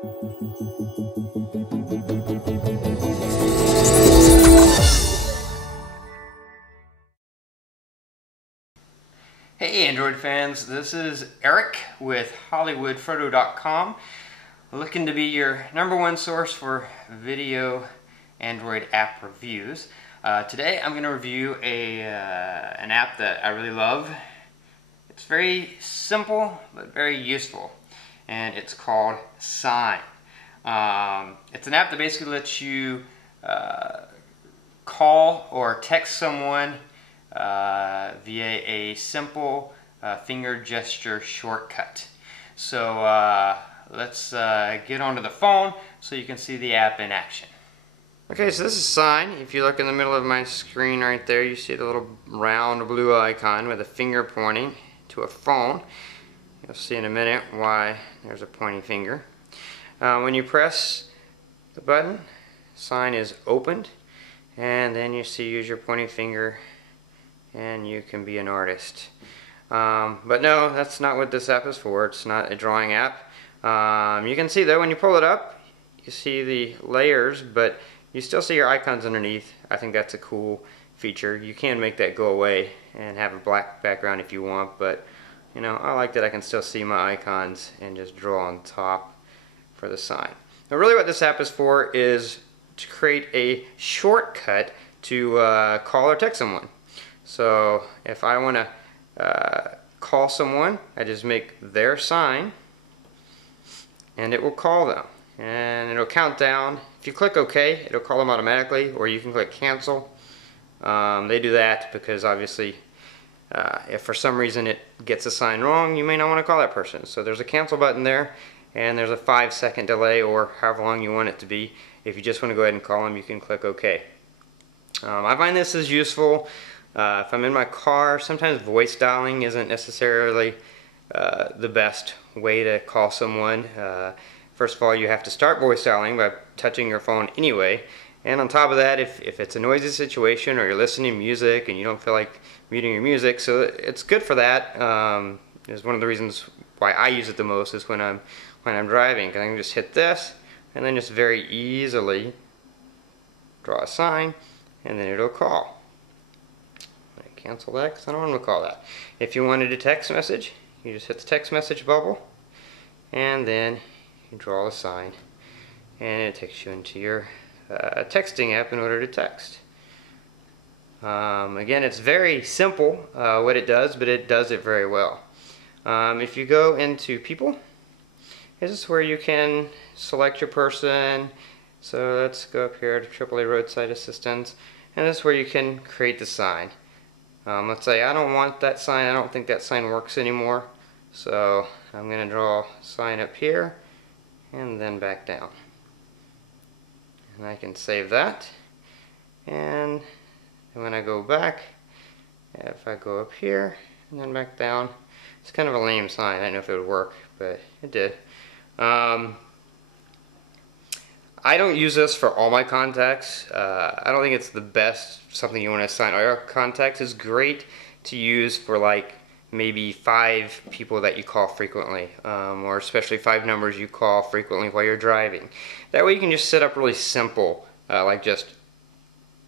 Hey Android fans, this is Eric with hollywoodfrodo.com, looking to be your #1 source for video Android app reviews. Today I'm going to review an app that I really love. It's very simple but very useful, and it's called Sign. It's an app that basically lets you call or text someone via a simple finger gesture shortcut. So let's get onto the phone so you can see the app in action. Okay, so this is Sign. If you look in the middle of my screen right there, you see the little round blue icon with a finger pointing to a phone. You'll see in a minute why there's a pointing finger. When you press the button, Sign is opened, and then you see use your pointing finger and you can be an artist. But no, that's not what this app is for. It's not a drawing app. You can see though when you pull it up, you see the layers, but you still see your icons underneath. I think that's a cool feature. You can make that go away and have a black background if you want, but you know, I like that I can still see my icons and just draw on top for the sign. Now really what this app is for is to create a shortcut to call or text someone. So if I want to call someone, I just make their sign and it will call them, and it'll count down. If you click OK, it'll call them automatically, or you can click cancel. They do that because obviously if for some reason it gets a sign wrong, you may not want to call that person. So there's a cancel button there, and there's a 5-second delay or however long you want it to be. If you just want to go ahead and call them, you can click OK. I find this is useful. If I'm in my car, sometimes voice dialing isn't necessarily the best way to call someone. First of all, you have to start voice dialing by touching your phone anyway. And on top of that, if it's a noisy situation or you're listening to music and you don't feel like muting your music, so it's good for that. It's one of the reasons why I use it the most is when I'm driving, because I can just hit this and then just very easily draw a sign and then it'll call. Cancel that because I don't want to call that. If you wanted a text message, you just hit the text message bubble and then you draw a sign and it takes you into your texting app in order to text. Again, it's very simple what it does, but it does it very well. If you go into people, this is where you can select your person. So let's go up here to AAA Roadside Assistance, and this is where you can create the sign. Let's say I don't want that sign, I don't think that sign works anymore, so I'm going to draw a sign up here and then back down. And I can save that, and when I go back, if I go up here and then back down, it's kind of a lame sign. I don't know if it would work, but it did. I don't use this for all my contacts. I don't think it's the best something you want to assign all your contacts. It's great to use for like maybe 5 people that you call frequently, or especially 5 numbers you call frequently while you're driving. That way you can just set up really simple, like just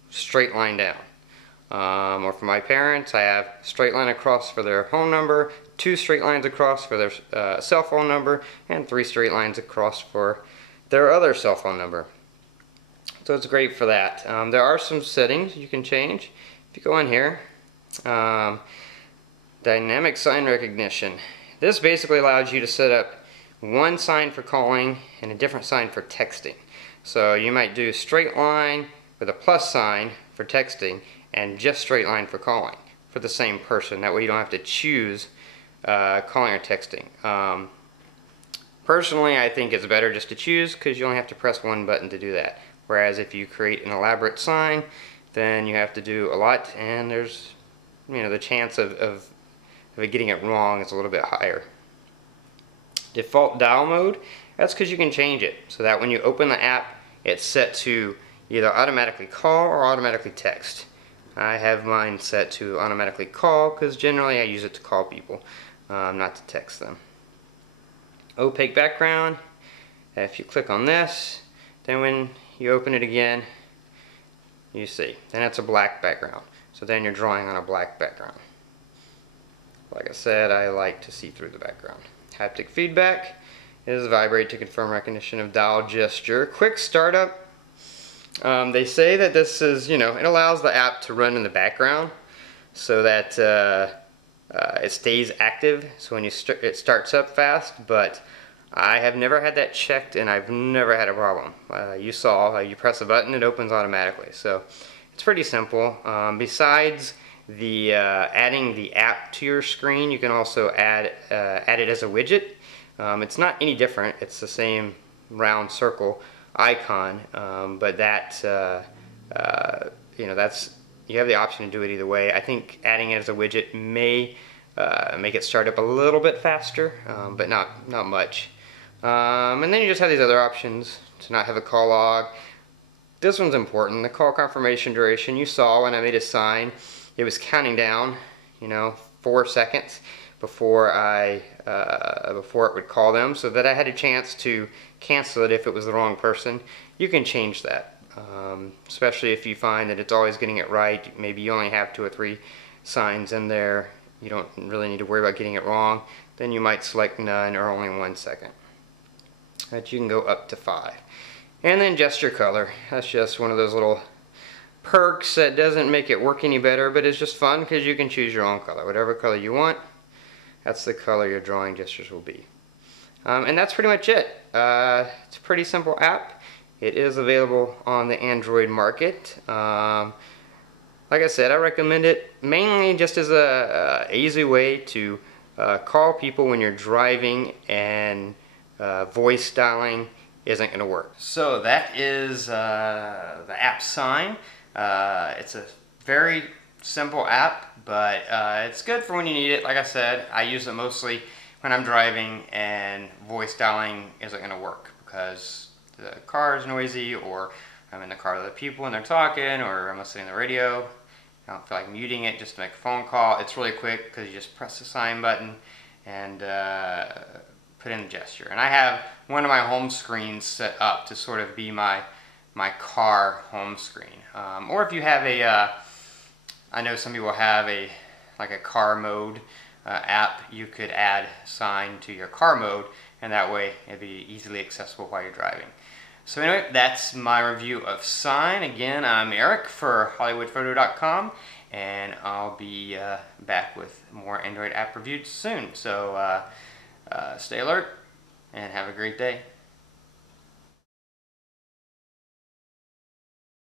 straight line down. Or for my parents, I have straight line across for their home number, 2 straight lines across for their cell phone number, and 3 straight lines across for their other cell phone number. So it's great for that. There are some settings you can change. If you go in here, dynamic sign recognition. This basically allows you to set up one sign for calling and a different sign for texting. So you might do straight line with a plus sign for texting and just straight line for calling for the same person. That way you don't have to choose calling or texting. Personally, I think it's better just to choose because you only have to press one button to do that. Whereas if you create an elaborate sign, then you have to do a lot, and there's, you know, the chance of it getting it wrong is a little bit higher. Default dial mode, that's because you can change it so that when you open the app, it's set to either automatically call or automatically text. I have mine set to automatically call because generally I use it to call people, not to text them. Opaque background, If you click on this, then when you open it again, you see, then it's a black background. So then you're drawing on a black background. Like I said, I like to see through the background. Haptic feedback is vibrate to confirm recognition of dial gesture. Quick startup. They say that this is, it allows the app to run in the background so that it stays active. So when it starts up fast, but I have never had that checked and I've never had a problem. You saw, you press a button, it opens automatically. So it's pretty simple. Besides the adding the app to your screen, you can also add it as a widget. It's not any different. It's the same round circle icon, but that's you have the option to do it either way. I think adding it as a widget may make it start up a little bit faster, but not much. And then you just have these other options to not have a call log. This one's important. The call confirmation duration. You saw when I made a sign, it was counting down, 4 seconds before before it would call them, so that I had a chance to cancel it if it was the wrong person. You can change that, especially if you find that it's always getting it right. Maybe you only have 2 or 3 signs in there. You don't really need to worry about getting it wrong. Then you might select none or only 1 second. But you can go up to 5. And then gesture color. That's just one of those little perks that doesn't make it work any better, but it's just fun because you can choose your own color. Whatever color you want, that's the color your drawing gestures will be. And that's pretty much it. It's a pretty simple app. It is available on the Android market. Like I said, I recommend it mainly just as a easy way to call people when you're driving and voice dialing isn't going to work. So that is the app Sign. It's a very simple app, but it's good for when you need it. Like I said, I use it mostly when I'm driving and voice dialing isn't going to work because the car is noisy, or I'm in the car with other people and they're talking, or I'm listening to the radio. I don't feel like muting it just to make a phone call. It's really quick because you just press the sign button and put in the gesture. And I have one of my home screens set up to sort of be my car home screen. Or if you have I know some people have like a car mode app, you could add Sign to your car mode, and that way it'd be easily accessible while you're driving. So anyway, that's my review of Sign. Again, I'm Eric for hollywoodfrodo.com, and I'll be back with more Android app reviews soon. So stay alert and have a great day.